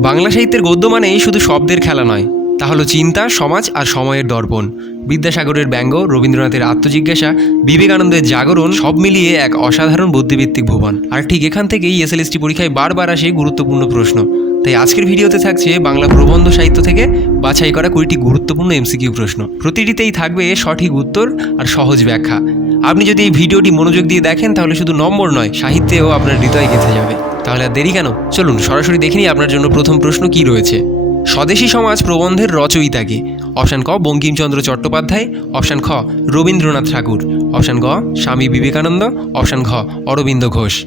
বাংলা সাহিত্যের গদ্য মানেই শুধু শব্দের খেলা নয়। তা হলো চিন্তা, সমাজ আর সময়ের দর্পণ। বিদ্যাসাগরের ব্যঙ্গ, রবীন্দ্রনাথের আত্মজিজ্ঞাসা, বিবেকানন্দের জাগরণ, সব মিলিয়ে এক অসাধারণ বুদ্ধিভিত্তিক ভুবন। আর ঠিক এখান থেকেই এসএলএসটি পরীক্ষায় বারবার আসে গুরুত্বপূর্ণ প্রশ্ন। তাই আজকের ভিডিওতে থাকছে বাংলা প্রবন্ধ সাহিত্য থেকে বাছাই করা কুড়িটি গুরুত্বপূর্ণ এমসিকিউ প্রশ্ন। প্রতিটিতেই থাকবে সঠিক উত্তর আর সহজ ব্যাখ্যা। আপনি যদি এই ভিডিওটি মনোযোগ দিয়ে দেখেন, তাহলে শুধু নম্বর নয়, সাহিত্যেও আপনার হৃদয় গেঁথে যাবে। তাহলে আর দেরি কেন? চলুন, সরাসরি দেখিনি আপনার জন্য প্রথম প্রশ্ন কি রয়েছে। স্বদেশী সমাজ প্রবন্ধের রচয়িতাকে। অপশান ক, বঙ্কিমচন্দ্র চট্টোপাধ্যায়। অপশান খ, রবীন্দ্রনাথ ঠাকুর। অপশান গ, স্বামী বিবেকানন্দ। অপশান ঘ, অরবিন্দ ঘোষ।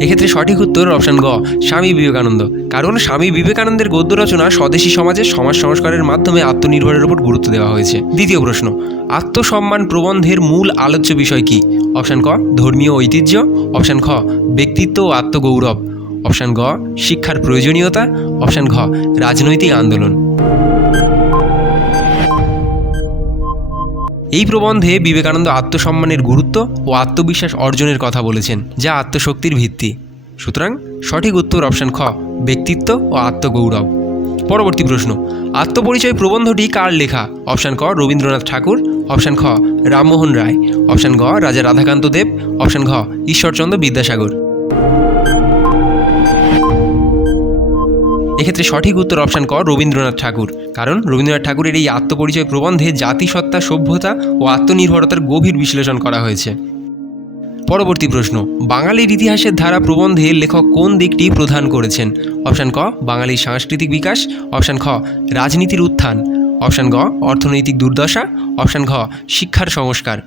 এক্ষেত্রে সঠিক উত্তর অপশান গ, স্বামী বিবেকানন্দ। কারণ স্বামী বিবেকানন্দের গদ্য রচনা স্বদেশী সমাজের সমাজ সংস্কারের মাধ্যমে আত্মনির্ভরের উপর গুরুত্ব দেওয়া হয়েছে। দ্বিতীয় প্রশ্ন, আত্মসম্মান প্রবন্ধের মূল আলোচ্য বিষয় কি? অপশান ক, ধর্মীয় ঐতিহ্য। অপশান খ, ব্যক্তিত্ব ও আত্মগৌরব। অপশান গ, শিক্ষার প্রয়োজনীয়তা। অপশান ঘ, রাজনৈতিক আন্দোলন। এই প্রবন্ধে বিবেকানন্দ আত্মসম্মানের গুরুত্ব ও আত্মবিশ্বাস অর্জনের কথা বলেছেন, যা আত্মশক্তির ভিত্তি। সুতরাং, সঠিক উত্তর অপশান খ, ব্যক্তিত্ব ও আত্মগৌরব। পরবর্তী প্রশ্ন, আত্মপরিচয় প্রবন্ধটি কার লেখা? অপশান ক, রবীন্দ্রনাথ ঠাকুর। অপশান খ, রামমোহন রায়। অপশান গ, রাজা রাধাকান্ত দেব অপশান ঘ, ঈশ্বরচন্দ্র বিদ্যাসাগর। এক্ষেত্রে সঠিক উত্তর অপশান ক, রবীন্দ্রনাথ ঠাকুর। কারণ রবীন্দ্রনাথ ঠাকুরের এই আত্মপরিচয় প্রবন্ধে জাতিসত্তা, সভ্যতা ও আত্মনির্ভরতার গভীর বিশ্লেষণ করা হয়েছে। পরবর্তী প্রশ্ন, বাঙালির ইতিহাসের ধারা প্রবন্ধে লেখক কোন দিকটি প্রধান করেছেন? অপশান ক, বাঙালির সাংস্কৃতিক বিকাশ। অপশান খ, রাজনীতির উত্থান। অপশান গ, অর্থনৈতিক দুর্দশা। অপশান ঘ, শিক্ষার সংস্কার।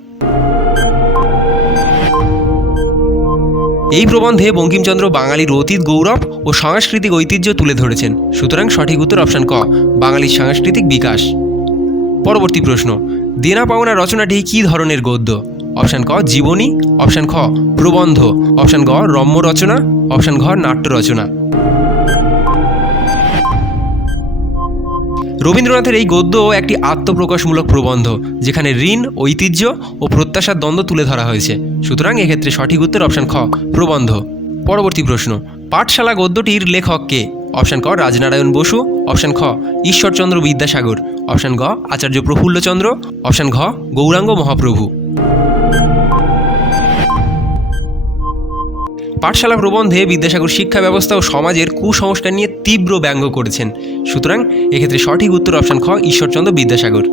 এই প্রবন্ধে বঙ্কিমচন্দ্র, বাঙালির অতীত গৌরব ও সাংস্কৃতিক ঐতিহ্য তুলে ধরেছেন। সুতরাং সঠিক উত্তর অপশান ক, বাঙালির সাংস্কৃতিক বিকাশ। পরবর্তী প্রশ্ন, দেনা পাওনা রচনাটি কী ধরনের গদ্য? অপশান ক, জীবনী। অপশান খ, প্রবন্ধ। অপশান গ, রম্য রচনা। অপশান ঘ, নাট্য রচনা। রবীন্দ্রনাথের এই গদ্য একটি আত্মপ্রকাশমূলক প্রবন্ধ, যেখানে ঋণ ঐতিহ্য ও প্রত্যাশার দ্বন্দ্ব তুলে ধরা হয়েছে। সুতরাং এক্ষেত্রে সঠিক উত্তর অপশান খ, প্রবন্ধ। পরবর্তী প্রশ্ন, পাঠশালা গদ্যটির লেখক কে? অপশান ক, রাজনারায়ণ বসু। অপশান খ, ঈশ্বরচন্দ্র বিদ্যাসাগর। অপশান গ, আচার্য প্রফুল্লচন্দ্র। অপশান ঘ, গৌরাঙ্গ মহাপ্রভু। পাঠশালা প্রবন্ধে বিদ্যাসাগর শিক্ষা ব্যবস্থা ও সমাজের কুসংস্কার নিয়ে তীব্র ব্যঙ্গ করেছেন। সুতরাং এক্ষেত্রে সঠিক উত্তর অপশান খ, ঈশ্বরচন্দ্র বিদ্যাসাগর।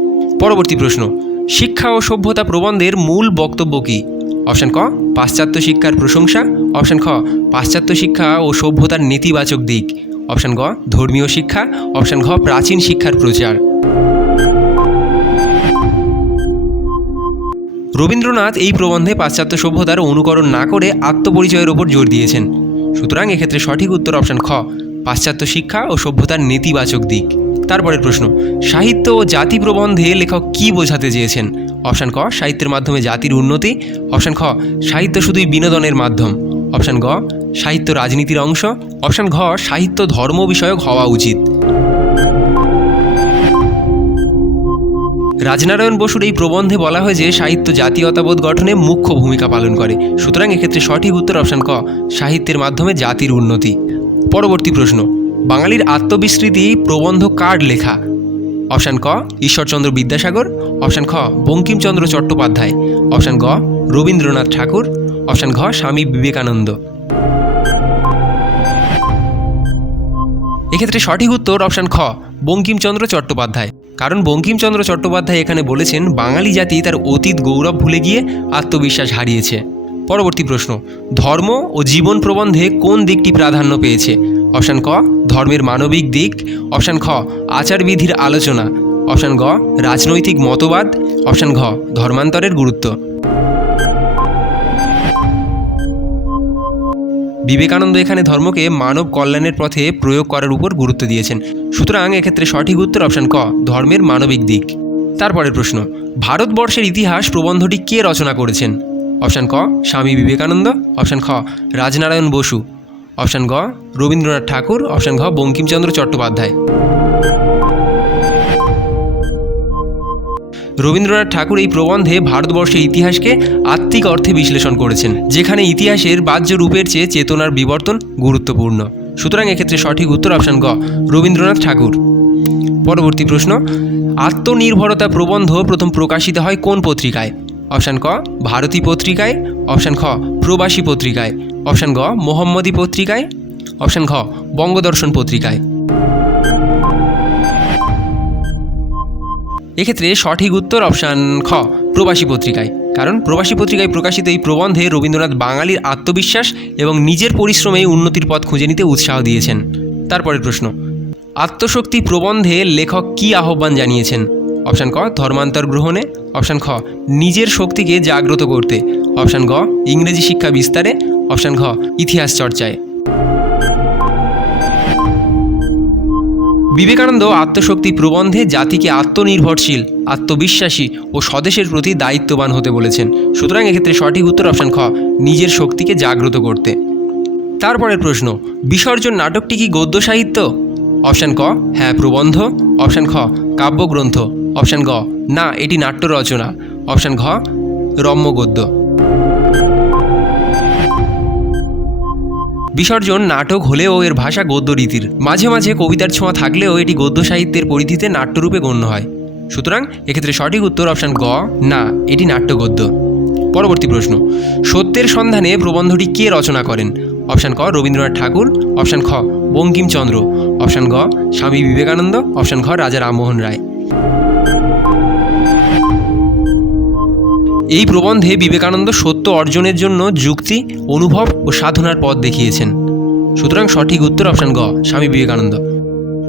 পরবর্তী প্রশ্ন, শিক্ষা ও সভ্যতা প্রবন্ধের মূল বক্তব্য কী? অপশান ক, পাশ্চাত্য শিক্ষার প্রশংসা। অপশান খ, পাশ্চাত্য শিক্ষা ও সভ্যতার নেতিবাচক দিক। অপশান গ, ধর্মীয় শিক্ষা। অপশান ঘ, প্রাচীন শিক্ষার প্রচার। রবীন্দ্রনাথ এই প্রবন্ধে পাশ্চাত্য সভ্যতার অনুকরণ না করে আত্মপরিচয়ের ওপর জোর দিয়েছেন। সুতরাং এক্ষেত্রে সঠিক উত্তর অপশান খ, পাশ্চাত্য শিক্ষা ও সভ্যতার নেতিবাচক দিক। তারপরের প্রশ্ন, সাহিত্য ও জাতি প্রবন্ধে লেখক কি বোঝাতে চেয়েছেন? অপশান ক, সাহিত্যের মাধ্যমে জাতির উন্নতি। অপশান খ, সাহিত্য শুধুই বিনোদনের মাধ্যম। অপশান গ, সাহিত্য রাজনীতির অংশ। অপশান ঘ, সাহিত্য ধর্ম বিষয়ক হওয়া উচিত। রাজনারায়ণ বসুর এই প্রবন্ধে বলা হয় যে সাহিত্য জাতীয়তাবোধ গঠনে মুখ্য ভূমিকা পালন করে। সুতরাং এক্ষেত্রে সঠিক উত্তর অপশান ক, সাহিত্যের মাধ্যমে জাতির উন্নতি। পরবর্তী প্রশ্ন, বাঙালির আত্মবিস্মৃতি, প্রবন্ধ কার লেখা? অপশান ক, ঈশ্বরচন্দ্র বিদ্যাসাগর। অপশান খ, বঙ্কিমচন্দ্র চট্টোপাধ্যায়। অপশান গ, রবীন্দ্রনাথ ঠাকুর। অপশান ঘ, স্বামী বিবেকানন্দ। এক্ষেত্রে সঠিক উত্তর অপশান খ, বঙ্কিমচন্দ্র চট্টোপাধ্যায়। কারণ বঙ্কিমচন্দ্র চট্টোপাধ্যায় এখানে বলেছেন, বাঙালি জাতি তার অতীত গৌরব ভুলে গিয়ে আত্মবিশ্বাস হারিয়েছে। পরবর্তী প্রশ্ন, ধর্ম ও জীবন প্রবন্ধে কোন দিকটি প্রাধান্য পেয়েছে? অপশান ক, ধর্মের মানবিক দিক। অপশান খ, আচারবিধির আলোচনা। অপশান গ, রাজনৈতিক মতবাদ। অপশান ঘ, ধর্মান্তরের গুরুত্ব। বিবেকানন্দ এখানে ধর্মকে মানব কল্যাণের পথে প্রয়োগ করার উপর গুরুত্ব দিয়েছেন। সুতরাং এক্ষেত্রে সঠিক উত্তর অপশান ক, ধর্মের মানবিক দিক। তারপরের প্রশ্ন, ভারতবর্ষের ইতিহাস প্রবন্ধটি কে রচনা করেছেন? অপশান ক, স্বামী বিবেকানন্দ। অপশান খ, রাজনারায়ণ বসু। অপশান গ, রবীন্দ্রনাথ ঠাকুর। অপশান ঘ, বঙ্কিমচন্দ্র চট্টোপাধ্যায়। রবীন্দ্রনাথ ঠাকুর এই প্রবন্ধে ভারতবর্ষের ইতিহাসকে আত্মিক অর্থে বিশ্লেষণ করেছেন, যেখানে ইতিহাসের বাহ্য রূপের চেয়ে চেতনার বিবর্তন গুরুত্বপূর্ণ। সুতরাং এক্ষেত্রে সঠিক উত্তর অপশান গ, রবীন্দ্রনাথ ঠাকুর। পরবর্তী প্রশ্ন, আত্মনির্ভরতা প্রবন্ধ প্রথম প্রকাশিত হয় কোন পত্রিকায়? অপশান ক, ভারতী পত্রিকায়। অপশান খ, প্রবাসী পত্রিকায়। অপশান গ, মোহাম্মদী পত্রিকায়। অপশান খ বঙ্গদর্শন পত্রিকায়। এক্ষেত্রে সঠিক উত্তর অপশান খ, প্রবাসী পত্রিকায়। কারণ প্রবাসী পত্রিকায় প্রকাশিত এই প্রবন্ধে রবীন্দ্রনাথ বাঙালির আত্মবিশ্বাস এবং নিজের পরিশ্রমে উন্নতির পথ খুঁজে নিতে উৎসাহ দিয়েছেন। তারপরের প্রশ্ন, আত্মশক্তি প্রবন্ধে লেখক কী আহ্বান জানিয়েছেন? অপশান ক, ধর্মান্তর গ্রহণে। অপশান খ, নিজের শক্তিকে জাগ্রত করতে। অপশান গ, ইংরেজি শিক্ষা বিস্তারে। অপশান ঘ, ইতিহাস চর্চায়। বিবেকানন্দ আত্মশক্তি প্রবন্ধে জাতিকে আত্মনির্ভরশীল, আত্মবিশ্বাসী ও স্বদেশের প্রতি দায়িত্ববান হতে বলেছেন। সুতরাং এক্ষেত্রে সঠিক উত্তর অপশান খ, নিজের শক্তিকে জাগ্রত করতে। তারপরের প্রশ্ন, বিসর্জন নাটকটি কি গদ্য সাহিত্য? অপশান ক হ্যাঁ প্রবন্ধ। অপশান খ, কাব্যগ্রন্থ। অপশান গ, না, এটি নাট্য রচনা। অপশান ঘ রম্য বিসর্জন নাটক হলেও এর ভাষা গদ্য রীতির। মাঝে মাঝে কবিতার ছোঁয়া থাকলেও এটি গদ্য সাহিত্যের পরিধিতে নাট্যরূপে গণ্য হয়। সুতরাং এক্ষেত্রে সঠিক উত্তর অপশান গ, না, এটি নাট্যগদ্য। পরবর্তী প্রশ্ন, সত্যের সন্ধানে প্রবন্ধটি কে রচনা করেন? অপশান ক, রবীন্দ্রনাথ ঠাকুর। অপশান খ, বঙ্কিমচন্দ্র। অপশান গ, স্বামী বিবেকানন্দ। অপশান খ রাজা রামমোহন রায়। এই প্রবন্ধে বিবেকানন্দ সত্য অর্জনের জন্য যুক্তি, অনুভব ও সাধনার পথ দেখিয়েছেন। সুতরাং সঠিক উত্তর অপশান গ, স্বামী বিবেকানন্দ।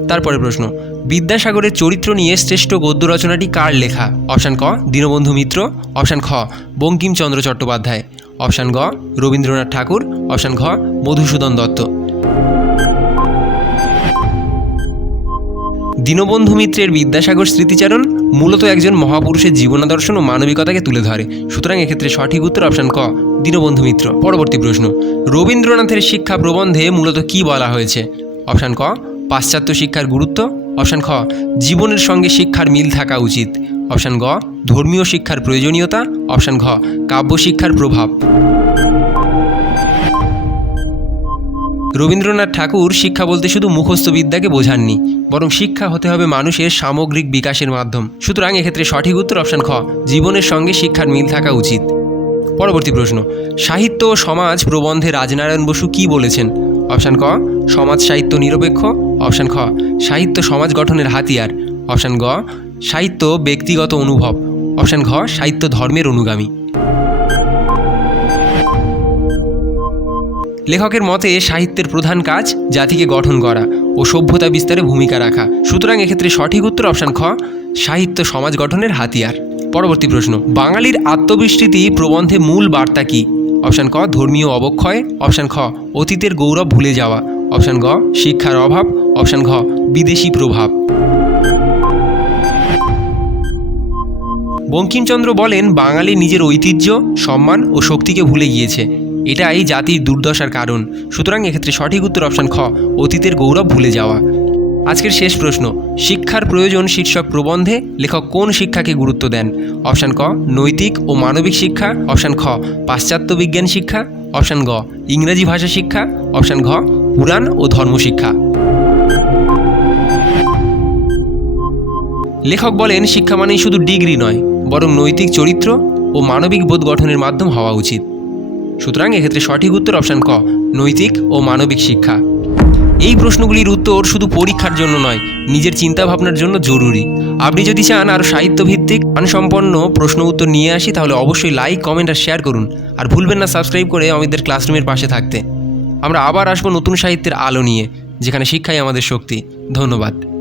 তারপরে প্রশ্ন, বিদ্যাসাগরের চরিত্র নিয়ে শ্রেষ্ঠ গদ্য রচনাটি কার লেখা? অপশান ক, দীনবন্ধু মিত্র। অপশান খ, বঙ্কিমচন্দ্র চট্টোপাধ্যায়। অপশান গ, রবীন্দ্রনাথ ঠাকুর। অপশান ঘ, মধুসূদন দত্ত। দীনবন্ধু মিত্রের বিদ্যাসাগর স্মৃতিচারণ মূলত একজন মহাপুরুষের জীবনাদর্শন ও মানবিকতাকে তুলে ধরে। সুতরাং এক্ষেত্রে সঠিক উত্তর অপশান ক, দীনবন্ধু মিত্র। পরবর্তী প্রশ্ন, রবীন্দ্রনাথের শিক্ষা প্রবন্ধে মূলত কি বলা হয়েছে? অপশান ক, পাশ্চাত্য শিক্ষার গুরুত্ব। অপশান খ, জীবনের সঙ্গে শিক্ষার মিল থাকা উচিত। অপশান গ, ধর্মীয় শিক্ষার প্রয়োজনীয়তা। অপশান ঘ, কাব্য শিক্ষার প্রভাব। রবীন্দ্রনাথ ঠাকুর শিক্ষা বলতে শুধু মুখস্থ বিদ্যাকে বোঝাননি, বরং শিক্ষা হতে হবে মানুষের সামগ্রিক বিকাশের মাধ্যম। সুতরাং এক্ষেত্রে সঠিক উত্তর অপশান খ, জীবনের সঙ্গে শিক্ষার মিল থাকা উচিত। পরবর্তী প্রশ্ন, সাহিত্য ও সমাজ প্রবন্ধে রাজনারায়ণ বসু কি বলেছেন? অপশান ক, সমাজ সাহিত্য নিরপেক্ষ। অপশান খ, সাহিত্য সমাজ গঠনের হাতিয়ার। অপশান গ, সাহিত্য ব্যক্তিগত অনুভব। অপশান ঘ, সাহিত্য ধর্মের অনুগামী। লেখকের মতে সাহিত্যের প্রধান কাজ জাতিকে গঠন করা ও সভ্যতা বিস্তারে ভূমিকা রাখা। সুতরাং এক্ষেত্রে সঠিক উত্তর অপশান খ, সাহিত্য সমাজ গঠনের হাতিয়ার। পরবর্তী প্রশ্ন, বাঙালির আত্মবিস্তৃতি প্রবন্ধে মূল বার্তা কী? অপশান ক, ধর্মীয় অবক্ষয়। অপশান খ, অতীতের গৌরব ভুলে যাওয়া। অপশান গ, শিক্ষার অভাব। অপশান ঘ, বিদেশি প্রভাব। বঙ্কিমচন্দ্র বলেন, বাঙালি নিজের ঐতিহ্য, সম্মান ও শক্তিকে ভুলে গিয়েছে। এটাই জাতির দুর্দশার কারণ। সুতরাং এক্ষেত্রে সঠিক উত্তর অপশান খ, অতীতের গৌরব ভুলে যাওয়া। আজকের শেষ প্রশ্ন, শিক্ষার প্রয়োজন শীর্ষক প্রবন্ধে লেখক কোন শিক্ষাকে গুরুত্ব দেন? অপশান ক, নৈতিক ও মানবিক শিক্ষা। অপশান খ, পাশ্চাত্য বিজ্ঞান শিক্ষা। অপশান গ, ইংরেজি ভাষা শিক্ষা। অপশান ঘ, পুরাণ ও ধর্মশিক্ষা লেখক বলেন, শিক্ষা মানেই শুধু ডিগ্রি নয়, বরং নৈতিক চরিত্র ও মানবিক বোধ গঠনের মাধ্যম হওয়া উচিত। সুতরাং এক্ষেত্রে সঠিক উত্তর অপশান ক, নৈতিক ও মানবিক শিক্ষা। এই প্রশ্নগুলির উত্তর শুধু পরীক্ষার জন্য নয়, নিজের চিন্তা ভাবনার জন্য জরুরি। আপনি যদি চান আরও সাহিত্যভিত্তিক, মানসম্পন্ন প্রশ্ন উত্তর নিয়ে আসি, তাহলে অবশ্যই লাইক, কমেন্ট আর শেয়ার করুন। আর ভুলবেন না সাবস্ক্রাইব করে আমাদের ক্লাসরুমের পাশে থাকতে। আমরা আবার আসব নতুন সাহিত্যের আলো নিয়ে, যেখানে শিক্ষাই আমাদের শক্তি। ধন্যবাদ।